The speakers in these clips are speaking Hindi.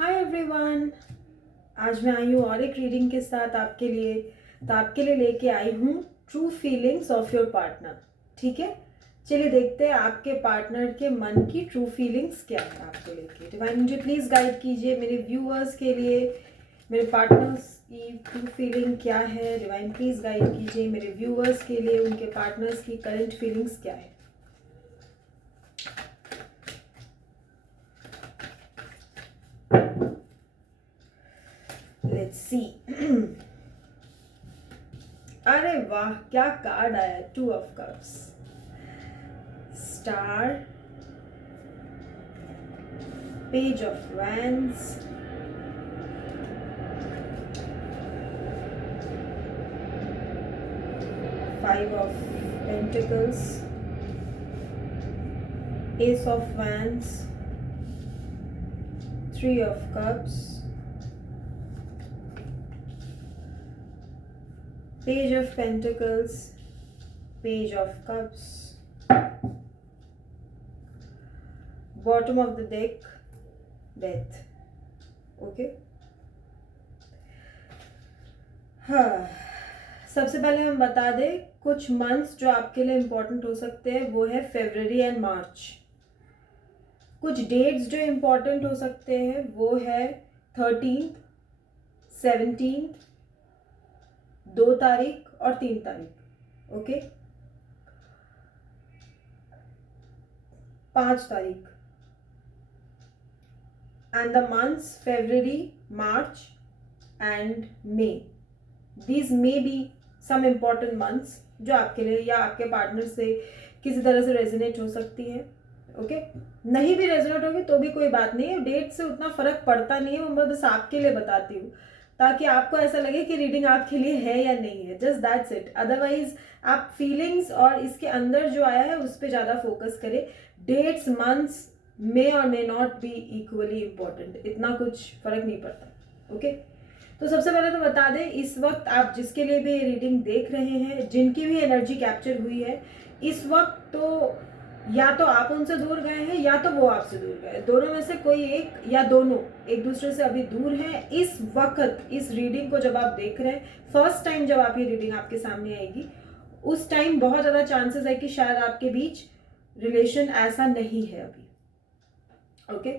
Hi everyone. आज मैं आई हूँ और एक रीडिंग के साथ आपके लिए। तो आपके लिए लेके आई हूँ true feelings of your partner. ठीक है, चलिए देखते हैं आपके पार्टनर के मन की ट्रू फीलिंग्स क्या है आपको लेके। डिवाइन मुझे प्लीज़ गाइड कीजिए मेरे व्यूअर्स के लिए, मेरे पार्टनर्स की ट्रू फीलिंग क्या है। डिवाइन प्लीज़ गाइड कीजिए मेरे व्यूअर्स के लिए, उनके पार्टनर्स की करंट फीलिंग्स क्या है। Let's see. अरे वाह, क्या कार्ड आया है, 2 of cups, star, page of wands, 5 of pentacles, S of wands, 3 of cups, page of pentacles, page of cups, bottom of the deck, death. Okay, हाँ, सबसे पहले हम बता दें कुछ मंथ्स जो आपके लिए इम्पोर्टेंट हो सकते हैं, वो है फरवरी एंड मार्च। कुछ डेट्स जो इम्पोर्टेंट हो सकते हैं वो है 13, 17, 2 तारीख और 3 तारीख। ओके, 5 तारीख। And the months February, March and May, these may be some important months जो आपके लिए या आपके पार्टनर से किसी तरह से रेजोनेट हो सकती है। ओके, नहीं भी रेजोनेट होगी तो भी कोई बात नहीं है, डेट से उतना फर्क पड़ता नहीं है, मैं बस आपके लिए बताती हूँ ताकि आपको ऐसा लगे कि रीडिंग आपके लिए है या नहीं है, जस्ट दैट्स इट। अदरवाइज आप फीलिंग्स और इसके अंदर जो आया है उस पर ज़्यादा फोकस करें। डेट्स, मंथ्स मे और may not be equally important, इतना कुछ फर्क नहीं पड़ता। ओके, तो सबसे पहले तो बता दें, इस वक्त आप जिसके लिए भी रीडिंग देख रहे हैं, जिनकी भी एनर्जी कैप्चर हुई है इस वक्त, तो या तो आप उनसे दूर गए हैं या तो वो आपसे दूर गए, दोनों में से कोई एक या दोनों एक दूसरे से अभी दूर हैं इस वक्त। इस रीडिंग को जब आप देख रहे हैं, फर्स्ट टाइम जब आप ये रीडिंग आपके सामने आएगी, उस टाइम बहुत ज़्यादा चांसेस है कि शायद आपके बीच रिलेशन ऐसा नहीं है अभी। ओके,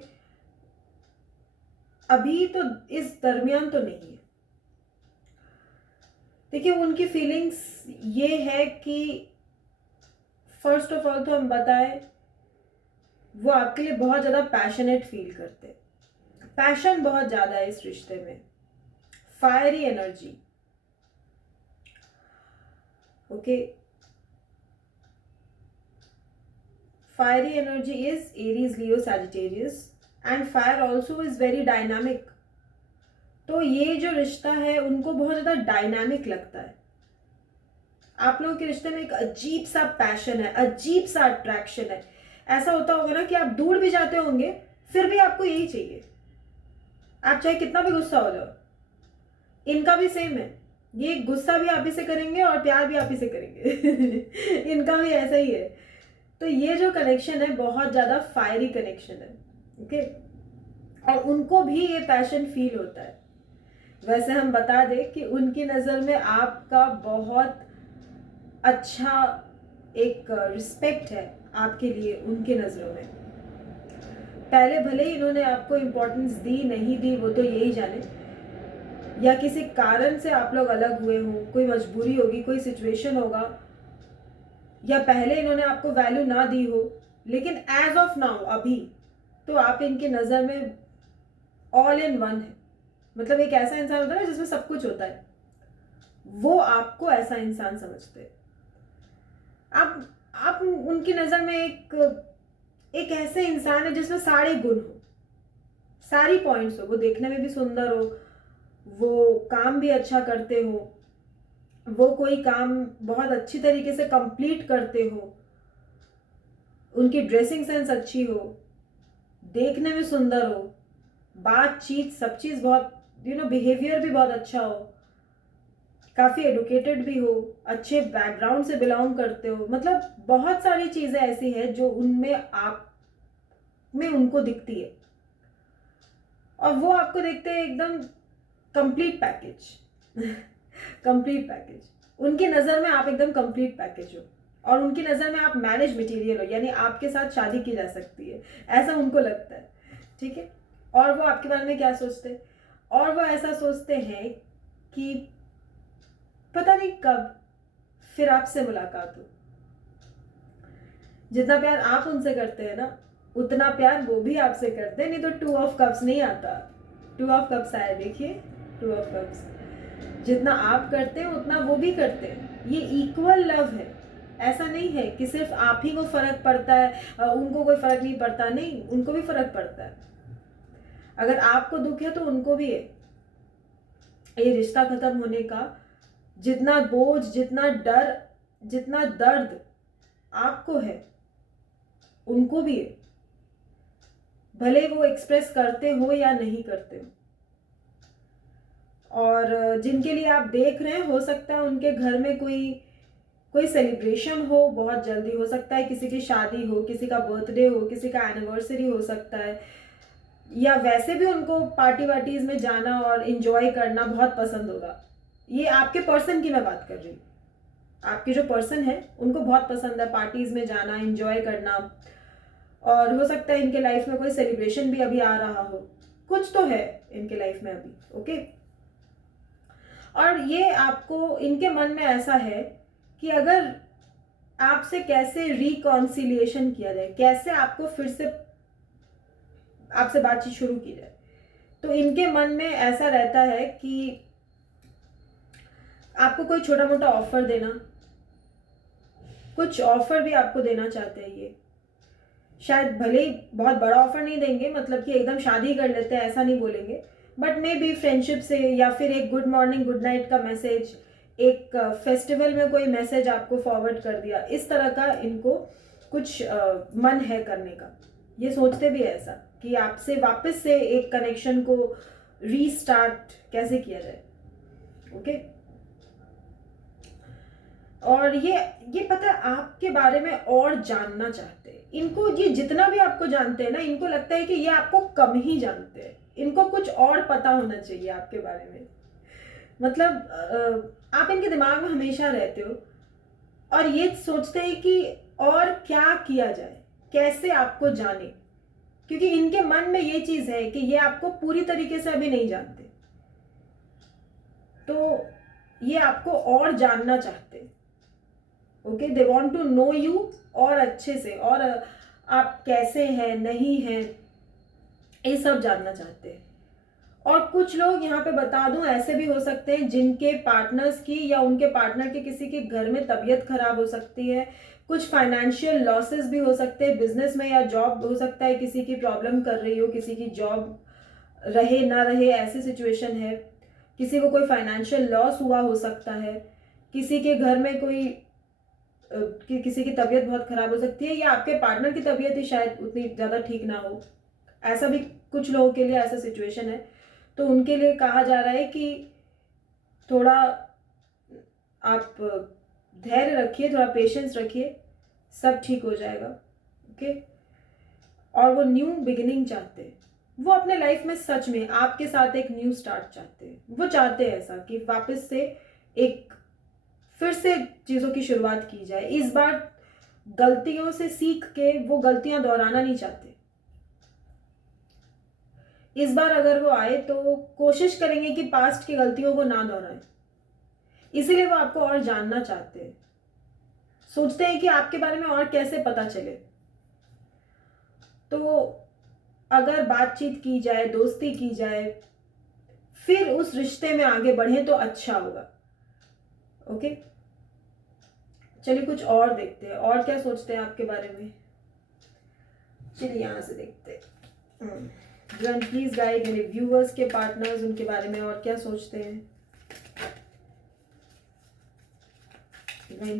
अभी तो इस दरमियान तो नहीं है। देखिए, उनकी फीलिंग्स ये है कि फर्स्ट ऑफ ऑल तो हम बताएं, वो आपके लिए बहुत ज़्यादा पैशनेट फील करते हैं, पैशन बहुत ज़्यादा है इस रिश्ते में, fiery energy. Okay, fiery energy is Aries, Leo, Sagittarius and fire also is very dynamic. तो ये जो रिश्ता है उनको बहुत ज़्यादा डायनामिक लगता है। आप लोगों के रिश्ते में एक अजीब सा पैशन है, अजीब सा अट्रैक्शन है। ऐसा होता होगा ना कि आप दूर भी जाते होंगे फिर भी आपको यही चाहिए, आप चाहे कितना भी गुस्सा हो जाओ। इनका भी सेम है, ये गुस्सा भी आप ही से करेंगे और प्यार भी आप ही से करेंगे इनका भी ऐसा ही है। तो ये जो कनेक्शन है बहुत ज़्यादा फायरी कनेक्शन है। ओके, और उनको भी ये पैशन फील होता है। वैसे हम बता दें कि उनकी नज़र में आपका बहुत अच्छा एक रिस्पेक्ट है आपके लिए उनके नज़रों में। पहले भले ही इन्होंने आपको इम्पोर्टेंस दी नहीं दी वो तो यही जाने, या किसी कारण से आप लोग अलग हुए हो, कोई मजबूरी होगी, कोई सिचुएशन होगा, या पहले इन्होंने आपको वैल्यू ना दी हो, लेकिन एज ऑफ नाउ अभी तो आप इनके नज़र में ऑल इन वन है। मतलब एक ऐसा इंसान होता है ना जिसमें सब कुछ होता है, वो आपको ऐसा इंसान समझते हैं। आप उनकी नज़र में एक ऐसे इंसान है जिसमें सारे गुण हो, सारी पॉइंट्स हो, वो देखने में भी सुंदर हो, वो काम भी अच्छा करते हो, वो कोई काम बहुत अच्छी तरीके से कंप्लीट करते हो, उनकी ड्रेसिंग सेंस अच्छी हो, देखने में सुंदर हो, बातचीत सब चीज़ बहुत बिहेवियर भी बहुत अच्छा हो, काफ़ी एडुकेटेड भी हो, अच्छे बैकग्राउंड से बिलोंग करते हो। मतलब बहुत सारी चीज़ें ऐसी हैं जो उनमें आप में उनको दिखती है। और वो आपको देखते हैं एकदम कंप्लीट पैकेज कंप्लीट पैकेज। उनकी नज़र में आप एकदम कंप्लीट पैकेज हो, और उनकी नज़र में आप मैरिज मटेरियल हो, यानी आपके साथ शादी की जा सकती है, ऐसा उनको लगता है। ठीक है। और वो आपके बारे में क्या सोचते हैं? और वो ऐसा सोचते हैं कि पता नहीं कब फिर आपसे मुलाकात हो। जितना प्यार आप उनसे करते हैं ना, उतना प्यार वो भी आपसे करते हैं। नहीं तो टू ऑफ कप्स नहीं आता। टू ऑफ कप्स आया, देखिए, टू ऑफ कप्स। जितना आप करते हैं उतना वो भी करते हैं। ये इक्वल लव है। ऐसा नहीं है कि सिर्फ आप ही को फर्क पड़ता है, उनको कोई फर्क नहीं पड़ता। नहीं, उनको भी फर्क पड़ता है। अगर आपको दुख है तो उनको भी है। ये रिश्ता खत्म होने का जितना बोझ, जितना डर, जितना दर्द आपको है, उनको भी है, भले वो एक्सप्रेस करते हो या नहीं करते हो। और जिनके लिए आप देख रहे हैं, हो सकता है उनके घर में कोई सेलिब्रेशन हो, बहुत जल्दी हो सकता है, किसी की शादी हो, किसी का बर्थडे हो, किसी का एनिवर्सरी हो सकता है, या वैसे भी उनको पार्टी वार्टीज में जाना और इन्जॉय करना बहुत पसंद होगा। ये आपके पर्सन की मैं बात कर रही हूँ। आपके जो पर्सन है उनको बहुत पसंद है पार्टीज में जाना, एंजॉय करना। और हो सकता है इनके लाइफ में कोई सेलिब्रेशन भी अभी आ रहा हो, कुछ तो है इनके लाइफ में अभी। ओके। और ये आपको, इनके मन में ऐसा है कि अगर आपसे कैसे रिकॉन्सिलिएशन किया जाए, कैसे आपको फिर से आपसे बातचीत शुरू की जाए। तो इनके मन में ऐसा रहता है कि आपको कोई छोटा मोटा ऑफर देना, कुछ ऑफर भी आपको देना चाहते हैं ये। शायद भले ही बहुत बड़ा ऑफर नहीं देंगे, मतलब कि एकदम शादी कर लेते हैं ऐसा नहीं बोलेंगे, बट मे बी फ्रेंडशिप से, या फिर एक गुड मॉर्निंग गुड नाइट का मैसेज, एक फेस्टिवल में कोई मैसेज आपको फॉरवर्ड कर दिया, इस तरह का इनको कुछ मन है करने का। ये सोचते भी है ऐसा कि आपसे वापस से एक कनेक्शन को रीस्टार्ट कैसे किया जाए। ओके। और ये पता है आपके बारे में और जानना चाहते हैं। इनको, ये जितना भी आपको जानते हैं ना, इनको लगता है कि ये आपको कम ही जानते हैं, इनको कुछ और पता होना चाहिए आपके बारे में। मतलब आप इनके दिमाग में हमेशा रहते हो और ये सोचते हैं कि और क्या किया जाए, कैसे आपको जाने, क्योंकि इनके मन में ये चीज है कि ये आपको पूरी तरीके से अभी नहीं जानते, तो ये आपको और जानना चाहते हैं। Okay, they want to know you और अच्छे से, और आप कैसे हैं, नहीं हैं, ये सब जानना चाहते हैं। और कुछ लोग, यहाँ पे बता दूं, ऐसे भी हो सकते हैं जिनके पार्टनर्स की या उनके पार्टनर के किसी के घर में तबीयत खराब हो सकती है, कुछ फाइनेंशियल लॉसेस भी हो सकते हैं, बिजनेस में या जॉब हो सकता है किसी की प्रॉब्लम कर रही हो, किसी की जॉब रहे ना रहे ऐसी सिचुएशन है, किसी को कोई फाइनेंशियल लॉस हुआ हो सकता है, किसी के घर में कोई किसी की तबीयत बहुत खराब हो सकती है, या आपके पार्टनर की तबीयत ही शायद उतनी ज़्यादा ठीक ना हो। ऐसा भी कुछ लोगों के लिए ऐसा सिचुएशन है। तो उनके लिए कहा जा रहा है कि थोड़ा आप धैर्य रखिए, थोड़ा पेशेंस रखिए, सब ठीक हो जाएगा। ओके। और वो न्यू बिगिनिंग चाहते हैं, वो अपने लाइफ में सच में आपके साथ एक न्यू स्टार्ट चाहते हैं। वो चाहते हैं ऐसा कि वापस से एक फिर से चीज़ों की शुरुआत की जाए। इस बार गलतियों से सीख के वो गलतियां दोहराना नहीं चाहते। इस बार अगर वो आए तो कोशिश करेंगे कि पास्ट की गलतियों को ना दोहराएं। इसीलिए वो आपको और जानना चाहते हैं, सोचते हैं कि आपके बारे में और कैसे पता चले। तो अगर बातचीत की जाए, दोस्ती की जाए, फिर उस रिश्ते में आगे बढ़े तो अच्छा होगा। ओके, चलिए कुछ और देखते हैं, और क्या सोचते हैं आपके बारे में। चलिए यहां से देखते हैं। प्लीज गाइड मेरे व्यूअर्स के पार्टनर्स, उनके बारे में और क्या सोचते हैं।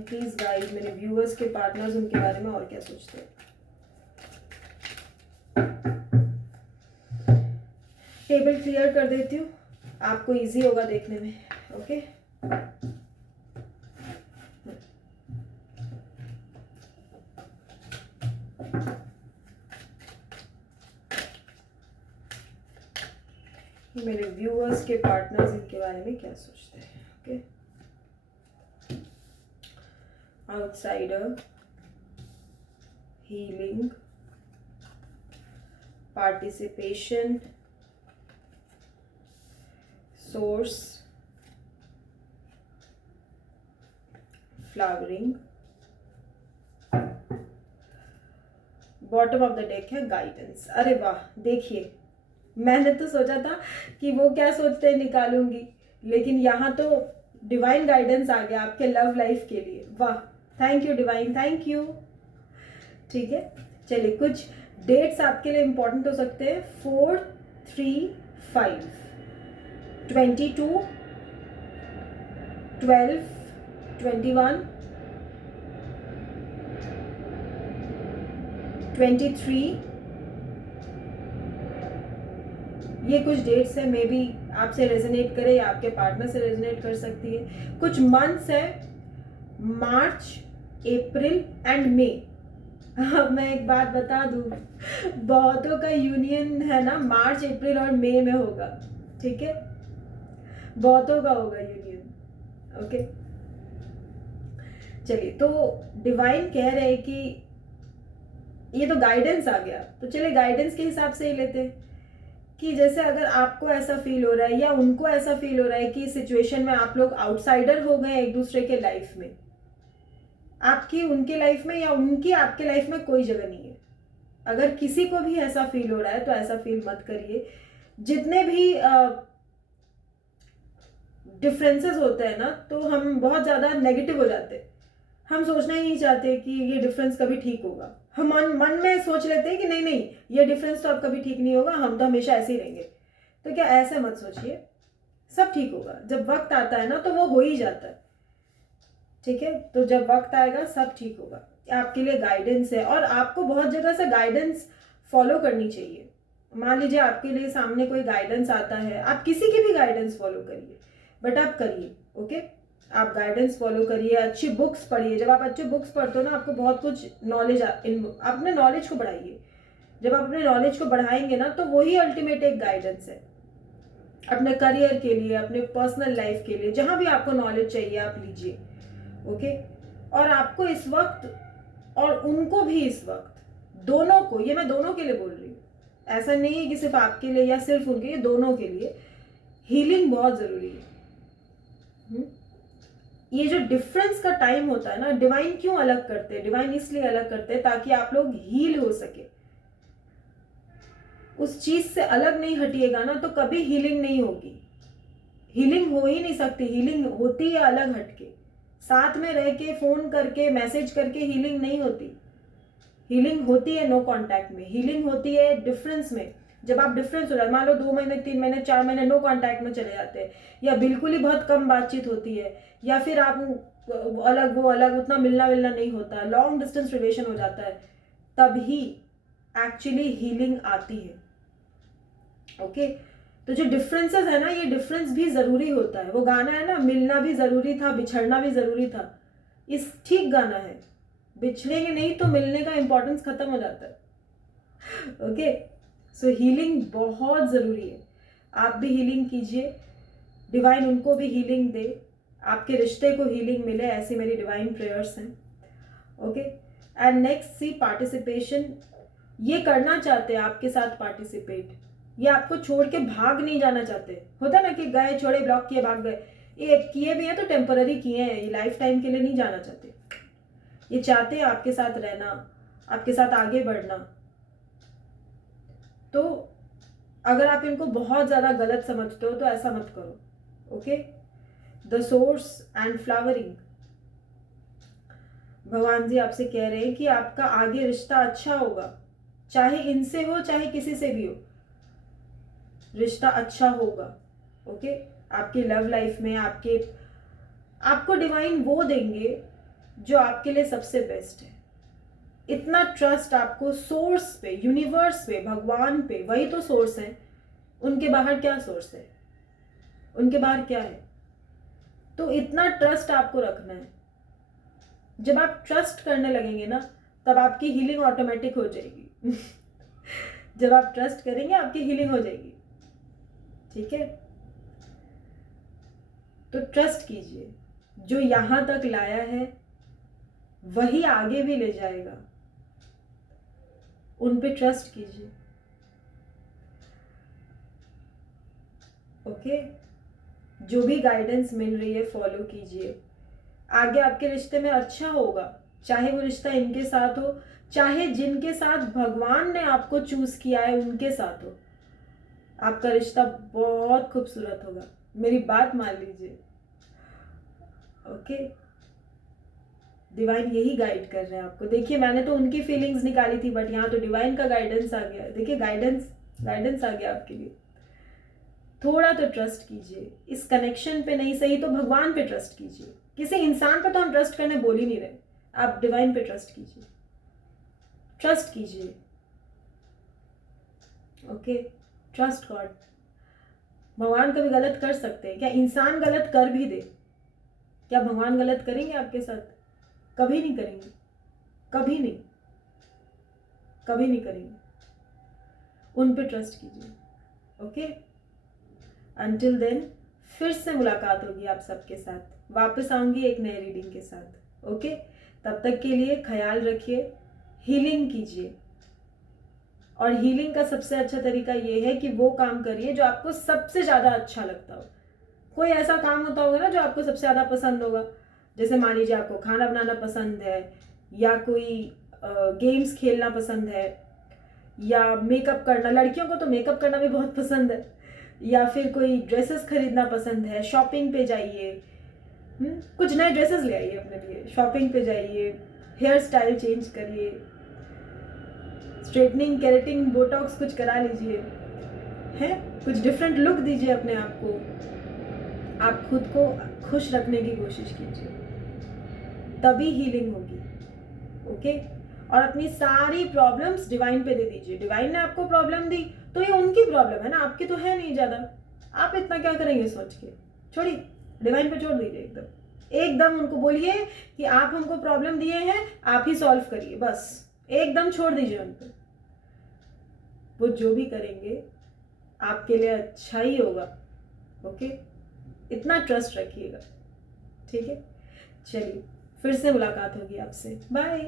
प्लीज गाइड मेरे व्यूअर्स के पार्टनर्स, उनके बारे में और क्या सोचते हैं। टेबल क्लियर कर देती हूँ, आपको इजी होगा देखने में। ओके, कि मेरे व्यूअर्स के पार्टनर्स इनके बारे में क्या सोचते हैं. Okay, outsider, healing, participation, source, flowering, bottom of the deck है गाइडेंस. अरे वाह, देखिए मैंने तो सोचा था कि वो क्या सोचते हैं निकालूंगी, लेकिन यहाँ तो डिवाइन गाइडेंस आ गया आपके लव लाइफ के लिए. वाह, thank you divine, thank you. ठीक है, चलिए कुछ डेट्स आपके लिए इंपॉर्टेंट हो सकते हैं. 4, 3, 5, 22, 12, 21, 23. ये कुछ डेट्स है, मे बी आपसे रेजोनेट करे या आपके पार्टनर से रेजोनेट कर सकती है. कुछ मंथ्स है, मार्च, अप्रैल एंड मई. अब मैं एक बात बता दूं, बहुतों का यूनियन है ना मार्च, अप्रैल और मई में होगा. ठीक है, बहुतों का होगा यूनियन. ओके, चलिए तो डिवाइन कह रहे हैं कि ये तो गाइडेंस आ गया, तो चलिए गाइडेंस के हिसाब से ही लेते हैं कि जैसे अगर आपको ऐसा फील हो रहा है या उनको ऐसा फील हो रहा है कि इस सिचुएशन में आप लोग आउटसाइडर हो गए एक दूसरे के लाइफ में, आपकी उनके लाइफ में या उनकी आपके लाइफ में कोई जगह नहीं है. अगर किसी को भी ऐसा फील हो रहा है तो ऐसा फील मत करिए. जितने भी डिफरेंसेस होते हैं ना, तो हम बहुत ज़्यादा नेगेटिव हो जाते हैं. हम सोचना ही नहीं चाहते कि ये डिफरेंस कभी ठीक होगा. हम मन में सोच लेते हैं कि नहीं नहीं, ये डिफरेंस तो अब कभी ठीक नहीं होगा, हम तो हमेशा ऐसे ही रहेंगे. तो क्या ऐसे मत सोचिए, सब ठीक होगा. जब वक्त आता है ना तो वो हो ही जाता है. ठीक है, तो जब वक्त आएगा सब ठीक होगा. आपके लिए गाइडेंस है और आपको बहुत जगह से गाइडेंस फॉलो करनी चाहिए. मान लीजिए आपके लिए सामने कोई गाइडेंस आता है, आप किसी की भी गाइडेंस फॉलो करिए, बट आप करिए. ओके, आप गाइडेंस फॉलो करिए, अच्छी बुक्स पढ़िए. जब आप अच्छी बुक्स पढ़ते हो ना, आपको बहुत कुछ नॉलेज, अपने नॉलेज को बढ़ाइए. जब आप अपने नॉलेज को बढ़ाएंगे ना, तो वही अल्टीमेट एक गाइडेंस है अपने करियर के लिए, अपने पर्सनल लाइफ के लिए. जहां भी आपको नॉलेज चाहिए आप लीजिए. ओके, और आपको इस वक्त और उनको भी इस वक्त, दोनों को, ये मैं दोनों के लिए बोल रही हूँ, ऐसा नहीं है कि सिर्फ आपके लिए या सिर्फ उनके, ये दोनों के लिए हीलिंग बहुत जरूरी है. ये जो डिफरेंस का टाइम होता है ना, डिवाइन क्यों अलग करते हैं? डिवाइन इसलिए अलग करते हैं ताकि आप लोग हील हो सके. उस चीज से अलग नहीं हटिएगा ना तो कभी हीलिंग नहीं होगी. हीलिंग हो ही नहीं सकती. हीलिंग होती है अलग हटके, साथ में रह के, फोन करके, मैसेज करके हीलिंग नहीं होती. हीलिंग होती है नो कांटेक्ट में. हीलिंग होती है डिफरेंस में. जब आप डिफरेंस हो जाए, मान लो 2 महीने, 3 महीने, 4 महीने नो कांटेक्ट में चले जाते हैं, या बिल्कुल ही बहुत कम बातचीत होती है, या फिर आप अलग वो अलग, उतना मिलना मिलना नहीं होता, लॉन्ग डिस्टेंस रिलेशन हो जाता है, तभी एक्चुअली हीलिंग आती है. ओके, तो जो डिफरेंसेस है ना, ये डिफरेंस भी जरूरी होता है. वो गाना है ना, मिलना भी जरूरी था, बिछड़ना भी जरूरी था. इस ठीक गाना है. बिछड़ेंगे नहीं तो मिलने का इंपॉर्टेंस खत्म हो जाता है. ओके, सो हीलिंग बहुत जरूरी है. आप भी हीलिंग कीजिए, डिवाइन उनको भी हीलिंग दे, आपके रिश्ते को हीलिंग मिले, ऐसी मेरी डिवाइन प्रेयर्स हैं. Okay, and next see participation. ये करना चाहते हैं आपके साथ पार्टिसिपेट, ये आपको छोड़ के भाग नहीं जाना चाहते. होता ना कि गए, छोड़े, ब्लॉक किए, भाग गए. ये किए भी हैं तो टेम्पररी किए हैं, ये लाइफ टाइम के लिए नहीं जाना चाहते. ये चाहते हैं आपके साथ रहना, आपके साथ आगे बढ़ना. तो अगर आप इनको बहुत ज़्यादा गलत समझते हो तो ऐसा मत करो. Okay, the source and flowering. भगवान जी आपसे कह रहे हैं कि आपका आगे रिश्ता अच्छा होगा, चाहे इनसे हो चाहे किसी से भी हो, रिश्ता अच्छा होगा. ओके, आपकी लव लाइफ में आपको डिवाइन वो देंगे जो आपके लिए सबसे बेस्ट है. इतना ट्रस्ट आपको सोर्स पे, यूनिवर्स पे, भगवान पे, वही तो सोर्स है. उनके बाहर क्या सोर्स है? उनके बाहर क्या है? तो इतना ट्रस्ट आपको रखना है. जब आप ट्रस्ट करने लगेंगे ना, तब आपकी हीलिंग ऑटोमेटिक हो जाएगी. जब आप ट्रस्ट करेंगे आपकी हीलिंग हो जाएगी. ठीक है, तो ट्रस्ट कीजिए, जो यहां तक लाया है वही आगे भी ले जाएगा, उन पे ट्रस्ट कीजिए। ओके, जो भी गाइडेंस मिल रही है फॉलो कीजिए, आगे आपके रिश्ते में अच्छा होगा, चाहे वो रिश्ता इनके साथ हो, चाहे जिनके साथ भगवान ने आपको चूज किया है उनके साथ हो, आपका रिश्ता बहुत खूबसूरत होगा, मेरी बात मान लीजिए। ओके, डिवाइन यही गाइड कर रहे हैं आपको। देखिए, मैंने तो उनकी फीलिंग्स निकाली थी, बट यहाँ तो डिवाइन का गाइडेंस आ गया। देखिए, गाइडेंस आ गया आपके लिए। थोड़ा तो ट्रस्ट कीजिए, इस कनेक्शन पे नहीं सही तो भगवान पे ट्रस्ट कीजिए। किसी इंसान पे तो हम ट्रस्ट करने बोल ही नहीं रहे, आप डिवाइन पे ट्रस्ट कीजिए, ट्रस्ट कीजिए। Okay, trust God. भगवान कभी गलत कर सकते हैं क्या? इंसान गलत कर भी दे, क्या भगवान गलत करेंगे आपके साथ? कभी नहीं करेंगे, कभी नहीं, कभी नहीं करेंगे। उन पे ट्रस्ट कीजिए। ओके, अंटिल देन फिर से मुलाकात होगी आप सबके साथ, वापस आऊंगी एक नए रीडिंग के साथ। ओके, तब तक के लिए ख्याल रखिए, हीलिंग कीजिए, और हीलिंग का सबसे अच्छा तरीका ये है कि वो काम करिए जो आपको सबसे ज़्यादा अच्छा लगता हो। कोई ऐसा काम होता होगा ना जो आपको सबसे ज़्यादा पसंद होगा, जैसे मान लीजिए आपको खाना बनाना पसंद है, या कोई गेम्स खेलना पसंद है, या मेकअप करना, लड़कियों को तो मेकअप करना भी बहुत पसंद है, या फिर कोई ड्रेसेस खरीदना पसंद है, शॉपिंग पे जाइए, कुछ नए ड्रेसेस ले आइए अपने लिए, शॉपिंग पे जाइए, हेयर स्टाइल चेंज करिए, स्ट्रेटनिंग, केरेटिन, बोटॉक्स कुछ करा लीजिए, है कुछ डिफरेंट लुक दीजिए अपने आप को, आप खुद को खुश रखने की कोशिश कीजिए, तभी हीलिंग होगी। ओके, और अपनी सारी प्रॉब्लम्स डिवाइन पे दे दीजिए। डिवाइन ने आपको प्रॉब्लम दी तो ये उनकी प्रॉब्लम है ना, आपकी तो है नहीं ज़्यादा, आप इतना क्या करेंगे सोच के, छोड़िए, डिवाइन पे छोड़ दीजिए एकदम। एकदम उनको बोलिए कि आप हमको प्रॉब्लम दिए हैं, आप ही सॉल्व करिए, बस एकदम छोड़ दीजिए उन पर। वो जो भी करेंगे आपके लिए अच्छा ही होगा। ओके, इतना ट्रस्ट रखिएगा, ठीक है। चलिए, फिर से मुलाकात होगी आपसे, बाय।